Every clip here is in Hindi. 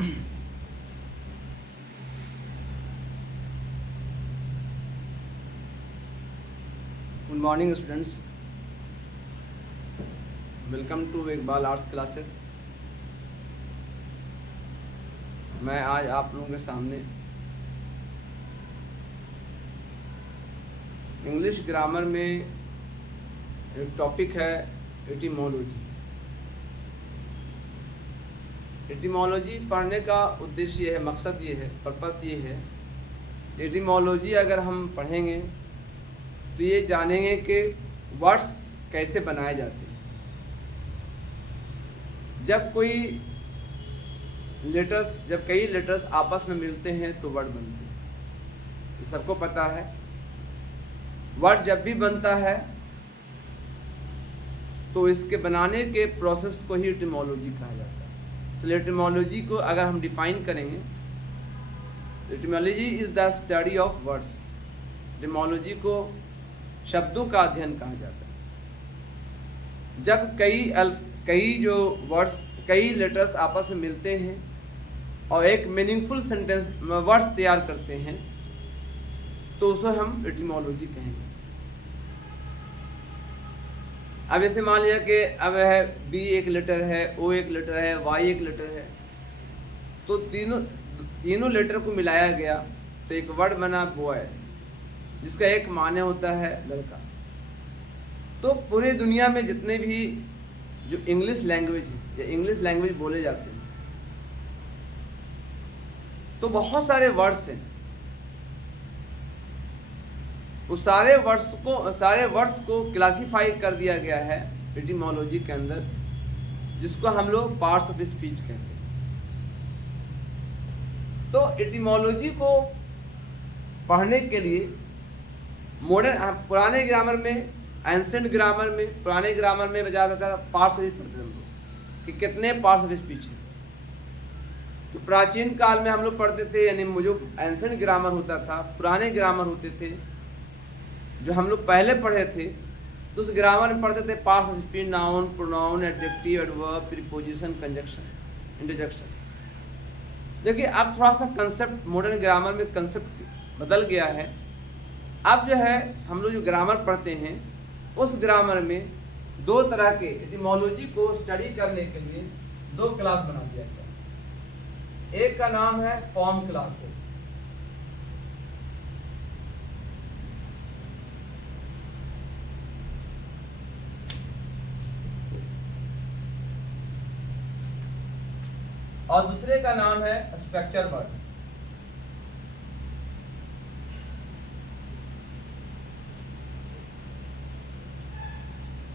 Good morning students, welcome to Iqbal arts classes. मैं आज आप लोगों के सामने इंग्लिश ग्रामर में एक टॉपिक है एटिमोलॉजी। एटिमोलॉजी पढ़ने का उद्देश्य ये है, मकसद ये है, पर्पस ये है, एटिमोलॉजी अगर हम पढ़ेंगे तो ये जानेंगे कि वर्ड्स कैसे बनाए जाते हैं। जब कई लेटर्स आपस में मिलते हैं तो वर्ड बनते हैं, ये सबको पता है। वर्ड जब भी बनता है तो इसके बनाने के प्रोसेस को ही एटिमोलॉजी कहा जाता है। इसलिए एटिमोलॉजी को अगर हम डिफाइन करेंगे, etymology is the study of words. Etymology को शब्दों का अध्ययन कहा जाता है। जब कई लेटर्स आपस में मिलते हैं और एक मीनिंगफुल सेंटेंस वर्ड्स तैयार करते हैं तो उसे हम एटिमोलॉजी कहेंगे। अब ऐसे मान लिया कि अब है बी एक लेटर है, ओ एक लेटर है, वाई एक लेटर है, तो तीनों लेटर को मिलाया गया तो एक वर्ड बना बॉय, जिसका एक माने होता है लड़का। तो पूरे दुनिया में जितने भी जो इंग्लिश लैंग्वेज है या इंग्लिश लैंग्वेज बोले जाते हैं तो बहुत सारे वर्ड्स हैं। उस सारे वर्ड्स को क्लासिफाई कर दिया गया है एटिमोलॉजी के अंदर, जिसको हम लोग पार्ट्स ऑफ स्पीच कहते हैं। तो एटिमोलॉजी को पढ़ने के लिए पुराने ग्रामर में, एंशिएंट ग्रामर में, पुराने ग्रामर में बजाया जाता था पार्ट्स ऑफ स्पीच पढ़ते हम लोग कि कितने पार्ट्स ऑफ स्पीच हैं। तो प्राचीन काल में हम लोग पढ़ते थे, यानी जो एंशिएंट ग्रामर होता था, पुराने ग्रामर होते थे जो हम लोग पहले पढ़े थे, तो उस ग्रामर में पढ़ते थे parts of speech, noun, pronoun, adjective, adverb, preposition, conjunction, interjection. देखिए अब थोड़ा सा कंसेप्ट मॉडर्न ग्रामर में कंसेप्ट बदल गया है। अब जो है हम लोग जो ग्रामर पढ़ते हैं उस ग्रामर में दो तरह के एटिमोलॉजी को स्टडी करने के लिए दो क्लास बना दिया गया। एक का नाम है फॉर्म क्लासेस, और दूसरे का नाम है स्ट्रक्चर वर्ड।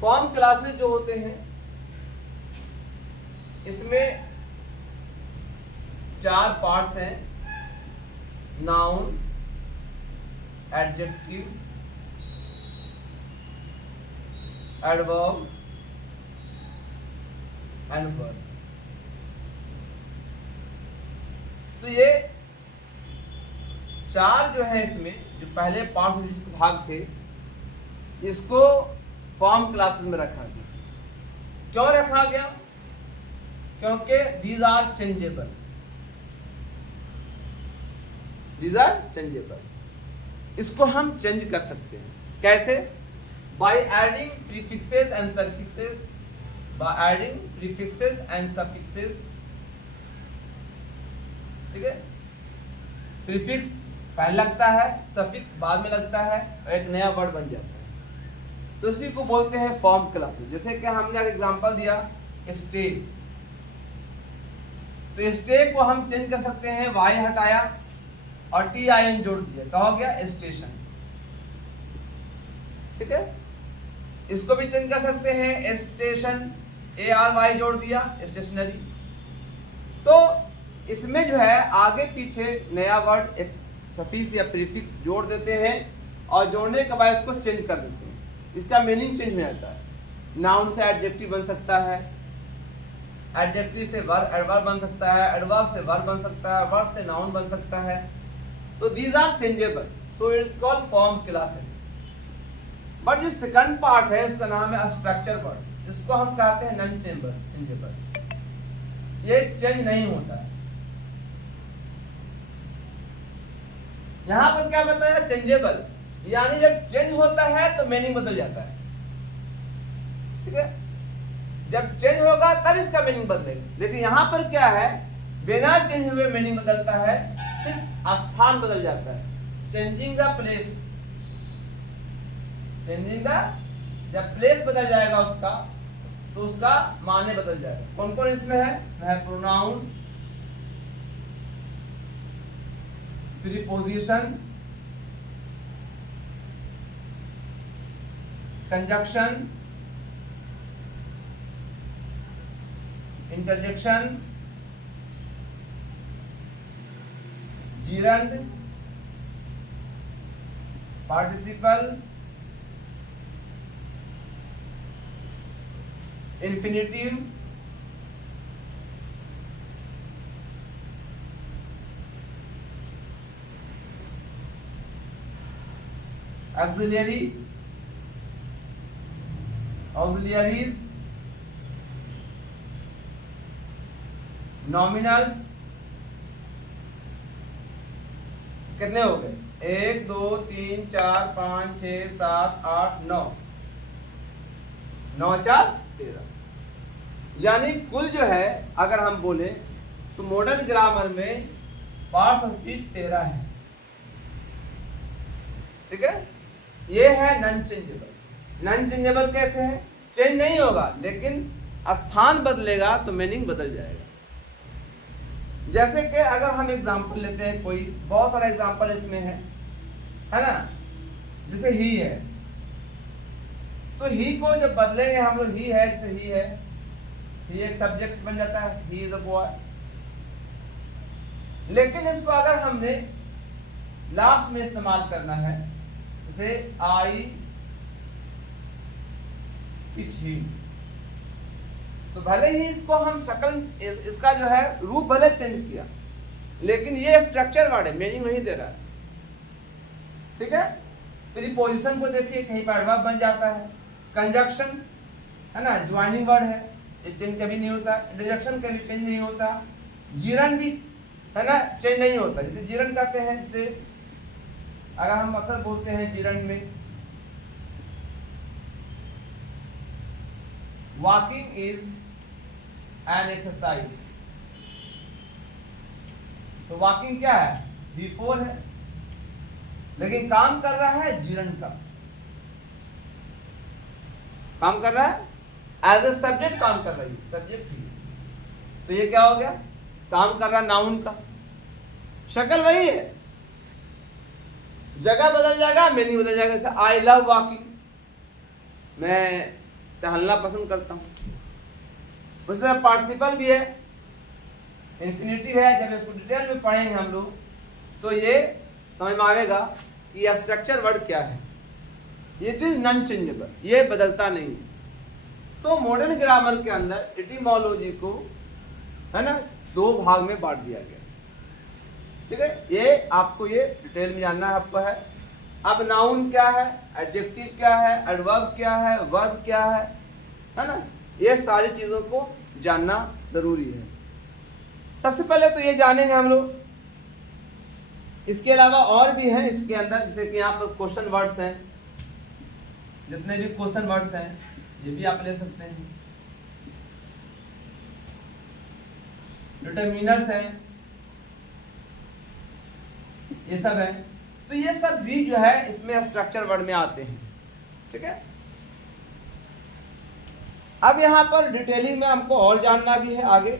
फॉर्म क्लासेस जो होते हैं इसमें 4 पार्ट्स हैं, noun, adjective, adverb and verb. तो ये 4 जो है इसमें जो पहले पार्ट्स के भाग थे, इसको फॉर्म क्लासेस में रखा गया। क्यों रखा गया? क्योंकि these are changeable। इसको हम चेंज कर सकते हैं। कैसे? by adding prefixes and suffixes। ठीक है, प्रीफिक्स पहले लगता है, सफिक्स बाद में लगता है और एक नया वर्ड बन जाता है, तो इसी को बोलते हैं फॉर्म क्लासेस। जैसे कि हमने एग्जांपल दिया स्टे, तो स्टे को हम चेंज कर सकते हैं, वाई हटाया और TIN जोड़ दिया, क्या हो गया? स्टेशन। ठीक है, इसको भी चेंज कर सकते हैं, स्टेशन, ARY जोड़ दिया, स्टेशनरी। तो इसमें जो है आगे पीछे नया वर्ड एक सफिक्स या प्रीफिक्स जोड़ देते हैं और जोड़ने के बाद इसको चेंज कर देते हैं, इसका मीनिंग चेंज हो जाता है। नाउन से एडजेक्टिव बन सकता है, एडजेक्टिव से एडवर्ब बन सकता है, एडवर्ब से वर्ब बन सकता है, वर्ब से नाउन बन सकता है। तो these are changeable, so it's called form classes. But जो सेकंड पार्ट है इसका नाम है स्ट्रक्चर वर्ड, जिसको हम कहते हैं नॉन चेंजेबल। ये चेंज नहीं होता है, यहां पर क्या बताया, चेंजेबल, यानी जब चेंज होता है तो मीनिंग बदल जाता है, ठीक है, जब चेंज होगा तब इसका मीनिंग बदलेगा। लेकिन यहां पर क्या है, बिना चेंज हुए मीनिंग बदलता है, सिर्फ स्थान बदल जाता है, changing the place, changing the, जब प्लेस बदल जाएगा उसका तो उसका माने बदल जाएगा। कौन कौन इसमें है pronoun, preposition, conjunction, interjection, gerund, participle, infinitive, auxiliary, auxiliaries, nominals, कितने हो गए, 1 2 3 4 5 6 7 8 9, 9 4 13, यानी कुल जो है अगर हम बोले तो मॉडर्न ग्रामर में पार्ट्स ऑफ स्पीच 13 है, ठीक है। ये है नॉन चेंजेबल। नॉन चेंजेबल कैसे है, चेंज नहीं होगा लेकिन स्थान बदलेगा तो मीनिंग बदल जाएगा। जैसे कि अगर हम एग्जांपल लेते हैं, कोई बहुत सारा एग्जांपल इसमें है ना, जैसे ही है, तो ही को जब बदलेंगे हम लोग, ही है जैसे ही है, ही एक सब्जेक्ट बन जाता है, ही इज अ बॉय। लेकिन इसको अगर हमने लास्ट में इस्तेमाल करना है, जैसे आई टीच हिम, तो भले ही इसको हम शक्ल, इसका जो है रूप भले चेंज किया, लेकिन ये स्ट्रक्चर वर्ड है, मीनिंग वही दे रहा है, ठीक है। प्रीपोजिशन को देखिए, कहीं पर एडवर्ब बन जाता है, कंजक्शन है ना, ज्वाइनिंग वर्ड है, ये चेंज कभी नहीं होता, इंटरजेक्शन कभी चेंज नहीं होता, जीरन भी है ना चेंज नहीं होता, जैसे जीरन कहते हैं, जैसे अगर हम अक्सर बोलते हैं जीरन में, वॉकिंग इज एन एक्सरसाइज, तो वॉकिंग क्या है, बिफोर है, लेकिन काम कर रहा है जीरन का, काम कर रहा है एज ए सब्जेक्ट, काम कर रही है सब्जेक्ट ही, तो ये क्या हो गया, काम कर रहा है नाउन का, शक्ल वही है, जगह बदल जाएगा, मीनिंग बदल जाएगा। जैसे आई लव वॉकिंग, मैं टहलना पसंद करता हूं, उसी तरह पार्टिसिपल भी है, इंफिनिटिव है, जब इसको डिटेल में पढ़ेंगे हम लोग तो ये समझ में आएगा कि यह स्ट्रक्चर वर्ड क्या है, इट इज नॉन चेंजेबल, ये बदलता नहीं है। तो मॉडर्न ग्रामर के अंदर एटिमोलॉजी को है ना 2 भाग में बांट दिया गया, ठीक है, ये आपको ये डिटेल में जानना है आपको है। अब नाउन क्या है, एडजेक्टिव क्या है, एडवर्ब क्या है, वर्ब क्या है ना, ये सारी चीजों को जानना जरूरी है। सबसे पहले तो ये जानेंगे हम लोग, इसके अलावा और भी हैं इसके अंदर, जैसे कि यहाँ पर क्वेश्चन वर्ड्स हैं, जितने भी क्वेश्चन वर्ड्स हैं ये भी आप ले सकते हैं, डिटरमिनर्स हैं, ये सब है, तो ये सब भी जो है इसमें स्ट्रक्चर वर्ड में आते हैं, ठीक है। अब यहां पर डिटेलिंग में हमको और जानना भी है आगे,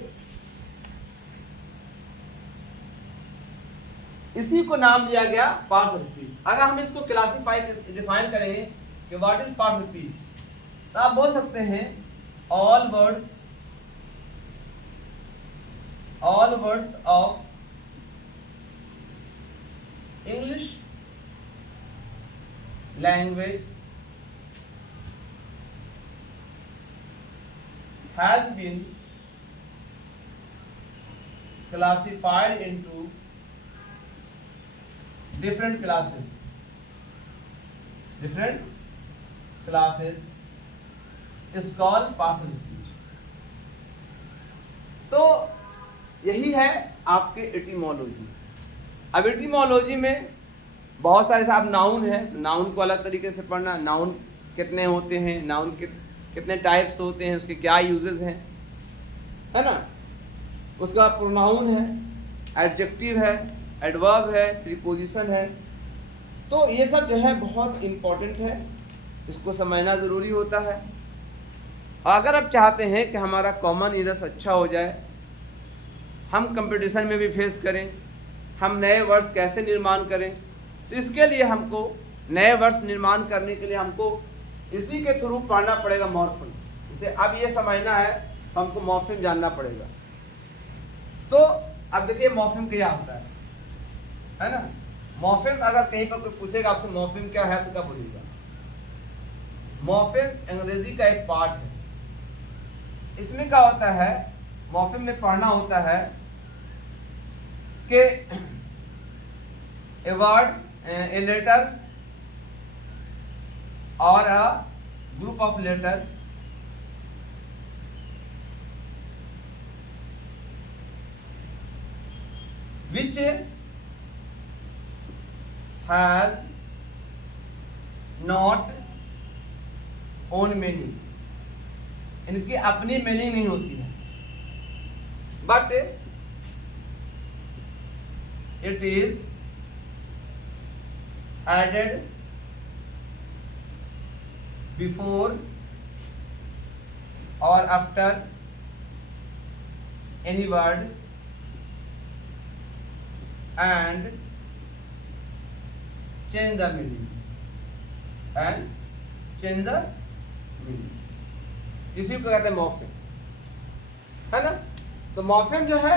इसी को नाम दिया गया पार्ट्स ऑफ स्पीच। अगर हम इसको क्लासिफाई डिफाइन करेंगे कि what is parts of speech, तो आप बोल सकते हैं all words of English language has been classified into different classes is called parts of speech। तो यही है आपके एटिमोलॉजी। अब एटिमोलॉजी में बहुत सारे साहब नाउन है, नाउन को अलग तरीके से पढ़ना, नाउन कितने होते हैं, नाउन कितने टाइप्स होते हैं, उसके क्या यूजेस हैं, है ना। उसके बाद प्रोनाउन है, एडजेक्टिव है, एडवर्ब है, प्रीपोजिशन है। तो ये सब जो है बहुत इम्पोर्टेंट है, इसको समझना ज़रूरी होता है। अगर आप चाहते हैं कि हमारा कॉमन इरस अच्छा हो जाए, हम कंपटीशन में भी फेस करें, हम नए वर्ड्स कैसे निर्माण करें, तो इसके लिए हमको नए वर्ड्स निर्माण करने के लिए हमको इसी के थ्रू पढ़ना पड़ेगा मॉर्फिम। जैसे अब ये समझना है तो हमको मॉर्फिम जानना पड़ेगा। तो अब देखिए मॉर्फिम क्या होता है ना। मॉर्फिम अगर कहीं पर कोई पूछेगा आपसे मॉर्फिम क्या है तो क्या बोलिएगा? मॉर्फिम अंग्रेजी का एक पार्ट है। इसमें क्या होता है, मॉर्फिम में पढ़ना होता है कि ए वर्ड, ए लेटर और a group of letter which has not own meaning, इनकी अपनी मीनिंग नहीं होती है, but it is added before और after any word and change the meaning and change the meaning, इसी को कहते हैं मॉर्फिम, है ना। तो मॉर्फिम जो है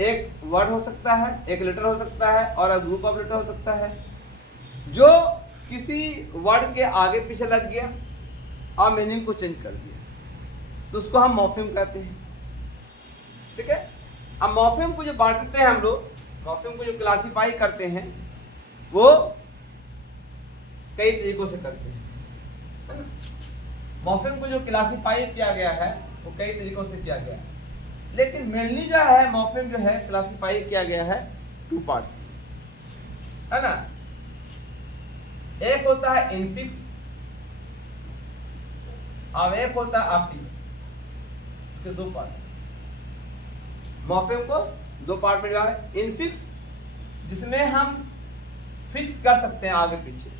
एक वर्ड हो सकता है, एक लेटर हो सकता है और ग्रुप ऑफ लेटर हो सकता है जो किसी वर्ड के आगे पीछे लग गया और मीनिंग को चेंज कर दिया, तो उसको हम मॉर्फिम कहते हैं। ठीक है। अब मॉर्फिम को जो बांटते हैं हम लोग, मॉर्फिम को जो क्लासिफाई करते हैं वो कई तरीकों से करते हैं, है ना। मॉर्फिम को जो क्लासिफाई किया गया है वो कई तरीकों से किया गया है, लेकिन मेनली जो है मॉर्फिम जो है क्लासिफाई किया गया है 2 पार्ट्स, है ना। एक होता है इनफिक्स और एक होता है अफिक्स। इसके 2 पार्ट। मॉर्फिम को 2 पार्ट में डिवाइड है। इनफिक्स जिसमें हम फिक्स कर सकते हैं आगे पीछे,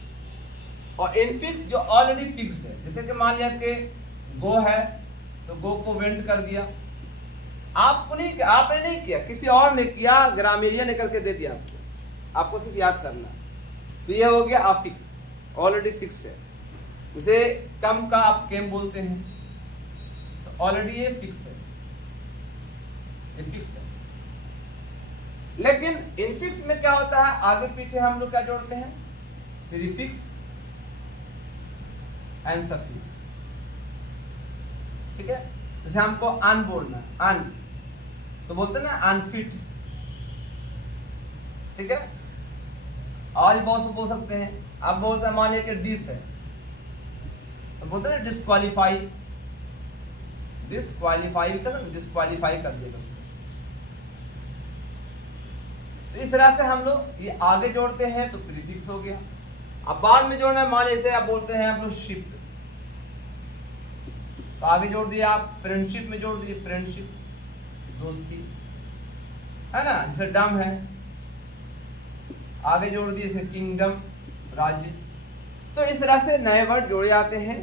और इनफिक्स जो ऑलरेडी फिक्स्ड है। जैसे कि मान लिया कि गो है तो गो को वेंट कर दिया, आपने नहीं किया, किसी और ने किया, ग्रामेरिया ने करके दे दिया आपको सिर्फ याद करना। तो ये हो गया अफिक्स, ऑलरेडी फिक्स है। जैसे कम का आप केम बोलते हैं तो ऑलरेडी ये फिक्स है, ये फिक्स है। लेकिन इनफिक्स में क्या होता है, आगे पीछे हम लोग क्या जोड़ते हैं, प्रीफिक्स एंड सफिक्स। ठीक है। जैसे हमको अन बोलना, अन तो बोलते हैं ना अनफिट, ठीक है। और बहुत बोल सकते हैं। अब बहुत से मान लिया कि डिस है तो बोलते हैं डिस्क्वालीफाई, डिस्क्वालीफाई कर दिया। तो इस तरह से हम लोग ये आगे जोड़ते हैं तो प्रीफिक्स हो गया। अब बाद में जोड़ना है, मान लीजिए आप बोलते हैं आप लोग शिप, तो आगे जोड़ दिया आप फ्रेंडशिप में जोड़ दिए, फ्रेंडशिप दोस्ती, है ना। जैसे डम है आगे जोड़ दिए, जैसे किंगडम राज्य। तो इस तरह से नए वर्ड जोड़े जाते हैं,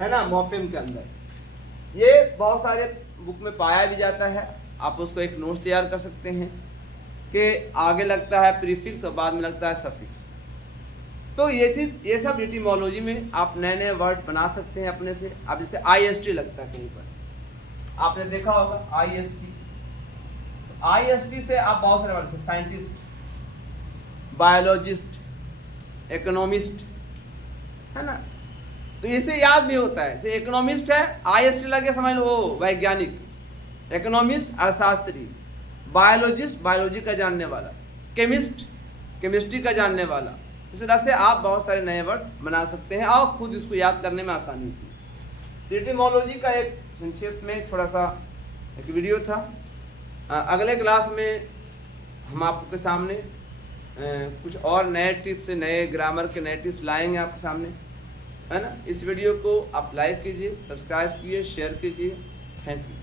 है ना, मॉर्फिम के अंदर। ये बहुत सारे बुक में पाया भी जाता है, आप उसको एक नोट्स तैयार कर सकते हैं कि आगे लगता है प्रीफिक्स और बाद में लगता है सफिक्स। तो ये सब एटिमोलॉजी में आप नए नए वर्ड बना सकते हैं अपने से। अब जैसे IST लगता है कहीं पर, आपने देखा होगा IST, तो IST से आप बहुत सारे वर्ड, साइंटिस्ट, बायोलॉजिस्ट, इकोनॉमिस्ट, है ना। तो इसे याद भी होता है। जैसे इकोनॉमिस्ट है, IST लगे समझ लो वो वैज्ञानिक, इकोनॉमिस्ट अर्थशास्त्री, बायोलॉजिस्ट बायोलॉजी का जानने वाला, केमिस्ट केमिस्ट्री का जानने वाला। इस तरह से आप बहुत सारे नए वर्ड बना सकते हैं और खुद इसको याद करने में आसानी होती है। एटिमोलॉजी का एक संक्षेप में थोड़ा सा एक वीडियो था। अगले क्लास में हम आपके सामने कुछ और नए टिप्स, नए ग्रामर के नए टिप्स लाएंगे आपके सामने, है ना। इस वीडियो को आप लाइक कीजिए, सब्सक्राइब कीजिए, शेयर कीजिए। Thank you.